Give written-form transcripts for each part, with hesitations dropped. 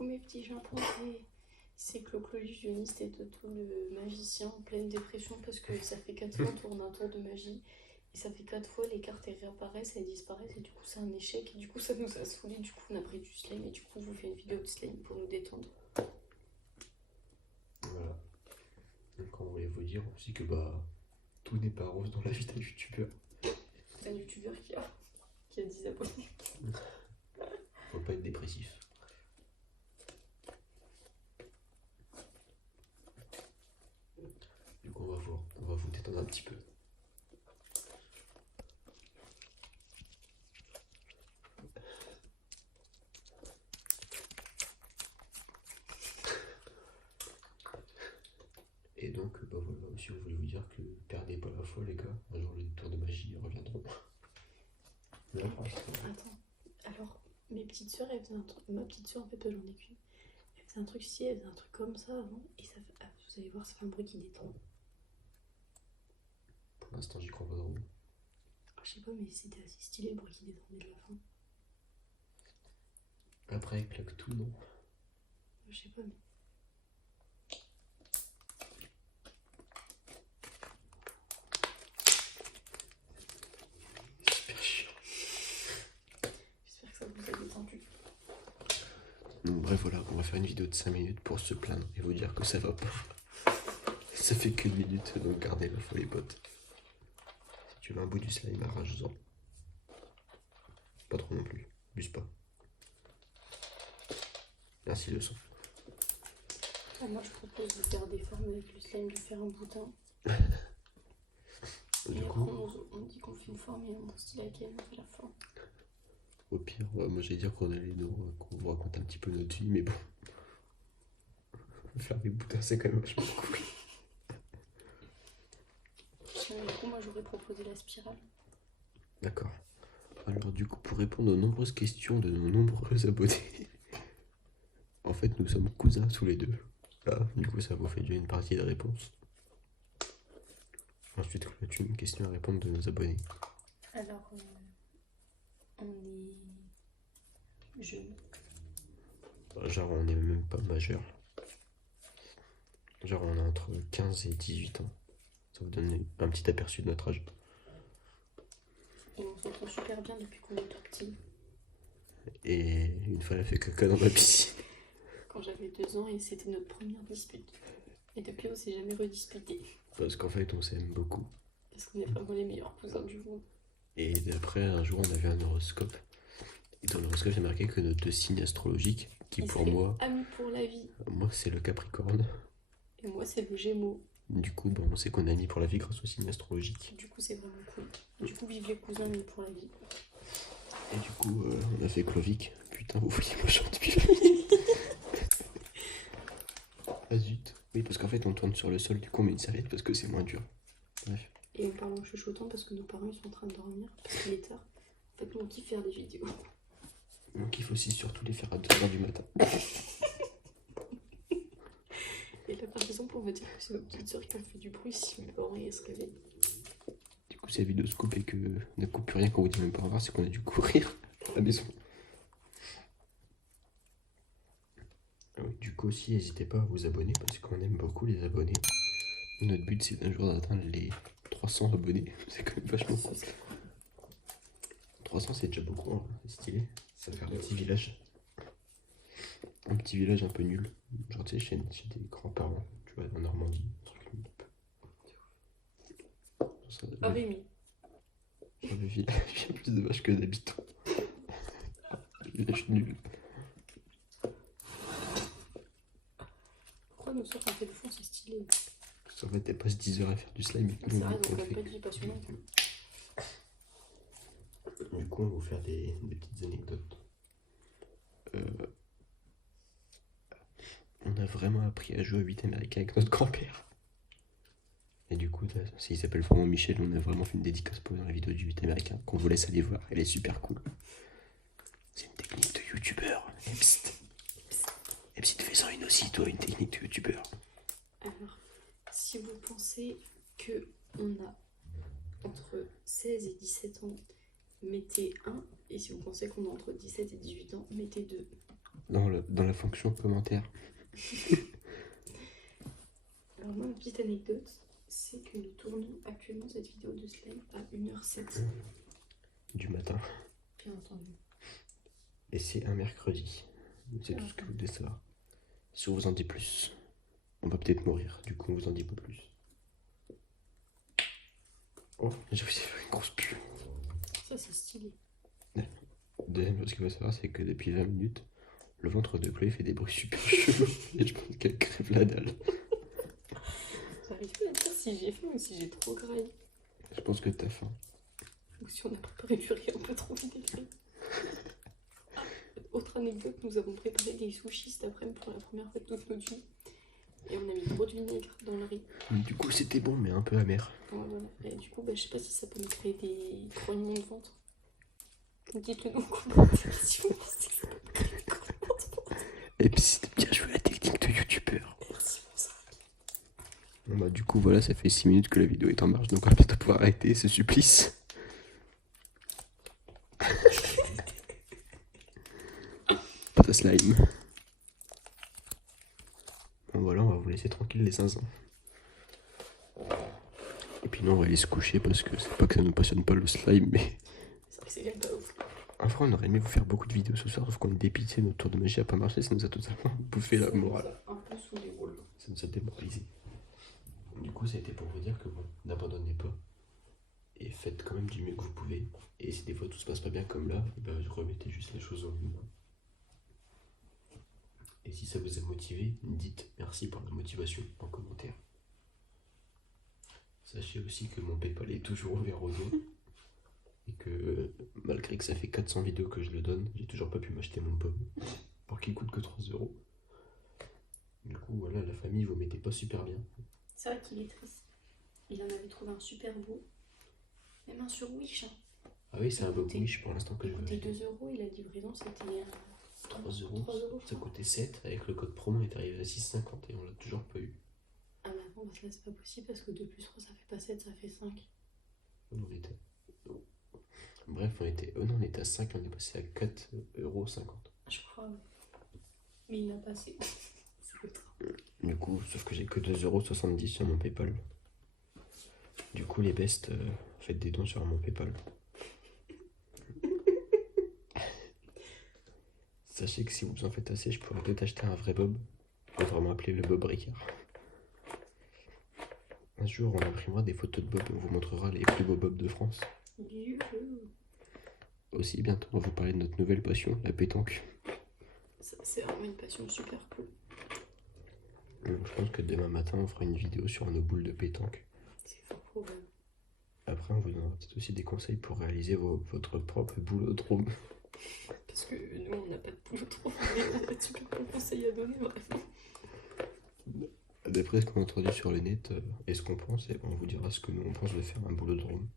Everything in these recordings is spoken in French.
Coucou mes petits chimpanzés, c'est Clo-Clo l'illusionniste et Toto le magicien en pleine dépression parce que ça fait 4 fois on tourne un tour de magie et ça fait 4 fois les cartes elles réapparaissent, elles disparaissent et du coup c'est un échec et du coup ça nous a saoulés, du coup on a pris du slime et du coup on vous fait une vidéo de slime pour nous détendre. Voilà. Donc on voulait vous dire aussi que tout n'est pas rose dans la vie d'un youtubeur. C'est un youtubeur qui a 10 abonnés. Faut pas être dépressif. Du coup on va vous détendre un petit peu. Et donc voilà, aussi on voulait vous dire que perdez pas la foi les gars, un jour les tours de magie reviendront. Attends, alors mes petites soeurs elles faisaient un truc, ma petite soeur en fait j'en ai qu'une, elle faisait un truc ici, elle faisait un truc comme ça avant et ça fait, vous allez voir ça fait un bruit qui détend. Pour l'instant j'y crois pas trop. Je sais pas mais c'était assez stylé le bruit qui détendait de la fin. Après elle claque tout non. Je sais pas mais... Super chiant. J'espère que ça vous a détendu. Donc bref voilà, on va faire une vidéo de 5 minutes pour se plaindre et vous dire que ça va pas. Ça fait qu'une minute, donc gardez la foi les potes. Si tu veux un bout du slime, arrache-en. Pas trop non plus, abuse pas. Merci le son. Ah, moi je propose de faire des formes avec le slime, de faire un boutin. Du Et coup, après on dit qu'on fait une forme et on style laquelle on fait la forme. au pire, moi j'allais dire qu'on qu'on vous raconte un petit peu notre vie, mais bon. Faire des boutins, c'est quand même vachement cool. Du coup moi j'aurais proposé la spirale. D'accord. Alors du coup, pour répondre aux nombreuses questions de nos nombreux abonnés, en fait nous sommes cousins tous les deux. Là, du coup ça vous fait déjà une partie de réponse. Ensuite, as-tu une question à répondre de nos abonnés? Alors on est jeunes. Genre on n'est même pas majeur. Genre on a entre 15 et 18 ans. Ça vous donne un petit aperçu de notre âge. Et on s'entend super bien depuis qu'on est tout petit. Et une fois elle a fait caca dans ma piscine. Quand j'avais 2 ans et c'était notre première dispute. Et depuis on s'est jamais redisputé. Parce qu'en fait on s'aime beaucoup. Parce qu'on est vraiment les meilleurs cousins du monde. Et après un jour on avait un horoscope. Et dans l'horoscope j'ai marqué que nos deux signes astrologiques, qui pour moi... amis pour la vie. Moi c'est le Capricorne. Et moi c'est le Gémeaux. Du coup on sait qu'on est amis pour la vie grâce au signe astrologique. Du coup c'est vraiment cool. Du coup vive les cousins amis pour la vie. Et du coup on a fait Clovic. Putain vous voyez moi aujourd'hui. Ah zut. Oui parce qu'en fait on tourne sur le sol, du coup on met une serviette parce que c'est moins dur. Bref. Et on parle en chuchotant parce que nos parents ils sont en train de dormir, parce qu'il est tard. En fait, nous on kiffe faire des vidéos. On kiffe aussi surtout les faire à 2h du matin. Et là, par exemple, on va dire que c'est notre petite soeur qui a fait du bruit si mes parents ils se réveillent. Du coup, c'est la vidéo scoop et que ne coupe plus rien qu'on vous dit même pas au revoir, c'est qu'on a dû courir à la maison. Ah oui, du coup aussi, n'hésitez pas à vous abonner parce qu'on aime beaucoup les abonnés. Notre but, c'est d'un jour d'atteindre les 300 abonnés. C'est quand même vachement cool. 300, c'est déjà beaucoup, hein. C'est stylé. Ça va faire un petit village. Un petit village un peu nul. Genre, tu sais, chez des grands-parents, tu vois, en Normandie. Un truc nul. Ah, Rémi. Dans le village, il y a plus de vaches que d'habitants. Village nul. Pourquoi nos soeurs ont fait le fond, c'est stylé. En fait, elles passent 10 heures à faire du slime. C'est vrai, donc on n'a pas de vie passionnante. Du coup, on va vous faire des petites anecdotes. On a vraiment appris à jouer à 8 américain avec notre grand-père. Et du coup, il s'appelle vraiment Michel, on a vraiment fait une dédicace pour dans la vidéo du 8 américain qu'on vous laisse aller voir, elle est super cool. C'est une technique de youtubeur. Et psst, fais-en une aussi, toi, une technique de youtubeur. Alors, si vous pensez que on a entre 16 et 17 ans, mettez 1. Et si vous pensez qu'on a entre 17 et 18 ans, mettez 2. dans la fonction commentaire. Alors moi, une petite anecdote, c'est que nous tournons actuellement cette vidéo de slime à 1h07. Du matin. Bien entendu. Et c'est un mercredi. C'est tout ce que vous devez savoir. Si on vous en dit plus, on va peut-être mourir. Du coup, on vous en dit pas plus. Oh, j'ai réussi à faire une grosse pub. Ça, c'est stylé. Deuxième chose qu'il faut savoir, c'est que depuis 20 minutes, le ventre de Chloé fait des bruits super chelous. Et je pense qu'elle crève la dalle. J'arrive pas à dire si j'ai faim ou si j'ai trop graillé. Je pense que t'as faim. Ou si on a préparé du riz un peu trop vite. Autre anecdote, nous avons préparé des sushis cet après-midi pour la première fois de toute notre vie. Et on a mis trop de vinaigre dans le riz. Du coup, c'était bon, mais un peu amer. Voilà. Et du coup, je sais pas si ça peut me créer des grognements de ventre. Dites-le nous en commentaire si vous pensez que ça peut me créer des grognements de ventre. Et puis, c'était bien joué la technique de youtubeur. Merci pour ça. Bon bah, du coup, voilà, ça fait 6 minutes que la vidéo est en marche, donc on va bientôt pouvoir arrêter ce supplice. Pas de slime. Bon voilà, on va vous laisser tranquille les zinzins. Et puis nous on va aller se coucher parce que c'est pas que ça nous passionne pas le slime, mais C'est vrai que c'est quand même pas ouf. en vrai on aurait aimé vous faire beaucoup de vidéos ce soir, sauf qu'on est dépité, notre tour de magie a pas marché, ça nous a totalement bouffé la morale. Un peu sous les rôles. Ça nous a démoralisé. Du coup ça a été pour vous dire que bon, n'abandonnez pas. Et faites quand même du mieux que vous pouvez. Et si des fois tout se passe pas bien comme là, et ben, remettez juste les choses au mieux. Et si ça vous a motivé, dites merci pour la motivation en commentaire. Sachez aussi que mon PayPal est toujours ouvert aux dons. Et que malgré que ça fait 400 vidéos que je le donne, j'ai toujours pas pu m'acheter mon pomme. Pour qu'il coûte que 3 euros. Du coup, voilà, la famille, vous mettez pas super bien. C'est vrai qu'il est triste. Il en avait trouvé un super beau. Même un sur Wish. Ah oui, c'est un Bob Wish pour l'instant que je Il veux coûtait acheter. 2 euros et la livraison c'était 3 euros. 3 euros. Ça coûtait 7. Avec le code promo, on est arrivé à 6,50 et on l'a toujours pas eu. Ah bah non, là c'est pas possible parce que 2 plus 3 ça fait pas 7, ça fait 5. On était... Bref, on était... Oh non, on était à 5, on est passé à 4,50 €. Je crois, ouais. Mais il n'a pas assez. C'est le train. Du coup, sauf que j'ai que 2,70 € sur mon PayPal. Du coup, les bestes, faites des dons sur mon PayPal. Sachez que si vous en faites assez, je pourrais peut-être acheter un vrai Bob. On va vraiment appeler le Bob Ricard. Un jour, on imprimera des photos de Bob et on vous montrera les plus beaux Bobs de France. Aussi, bientôt, on va vous parler de notre nouvelle passion, la pétanque. C'est vraiment une passion super cool. Donc, je pense que demain matin, on fera une vidéo sur nos boules de pétanque. C'est fort probable. Après, on vous donnera peut-être aussi des conseils pour réaliser votre propre boulodrome. Parce que nous, on n'a pas de boulot trop, mais on a de super bons conseils à donner, vraiment. D'après ce qu'on a entendu sur le net et ce qu'on pense, et on vous dira ce que nous on pense de faire un boulodrome.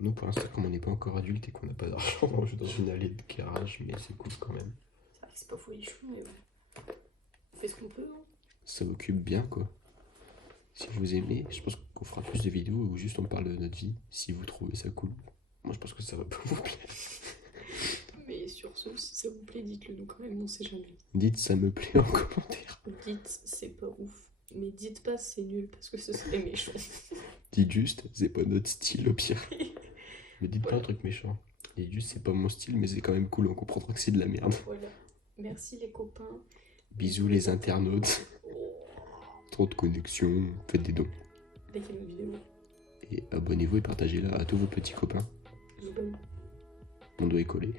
Nous, pour l'instant, comme on n'est pas encore adulte et qu'on n'a pas d'argent, on joue dans une allée de garage, mais c'est cool quand même. C'est vrai que c'est pas folichon, mais ouais. On fait ce qu'on peut, hein. Ça occupe bien, quoi. Si vous aimez, je pense qu'on fera plus de vidéos où juste on parle de notre vie, si vous trouvez ça cool. Moi, je pense que ça va pas vous plaire. Mais sur ce, si ça vous plaît, dites-le nous quand même, on sait jamais. Dites ça me plaît en commentaire. Dites c'est pas ouf, mais dites pas c'est nul parce que ce serait méchant. Dites juste, c'est pas notre style au pire. Mais dites pas Voilà. un truc méchant. Dites juste, c'est pas mon style, mais c'est quand même cool, on comprendra que c'est de la merde. Voilà. Merci les copains. Bisous les internautes. Trop de connexions, faites des dons. Likez ma vidéo. Et abonnez-vous et partagez-la à tous vos petits copains. Bisous. Mon doigt est collé.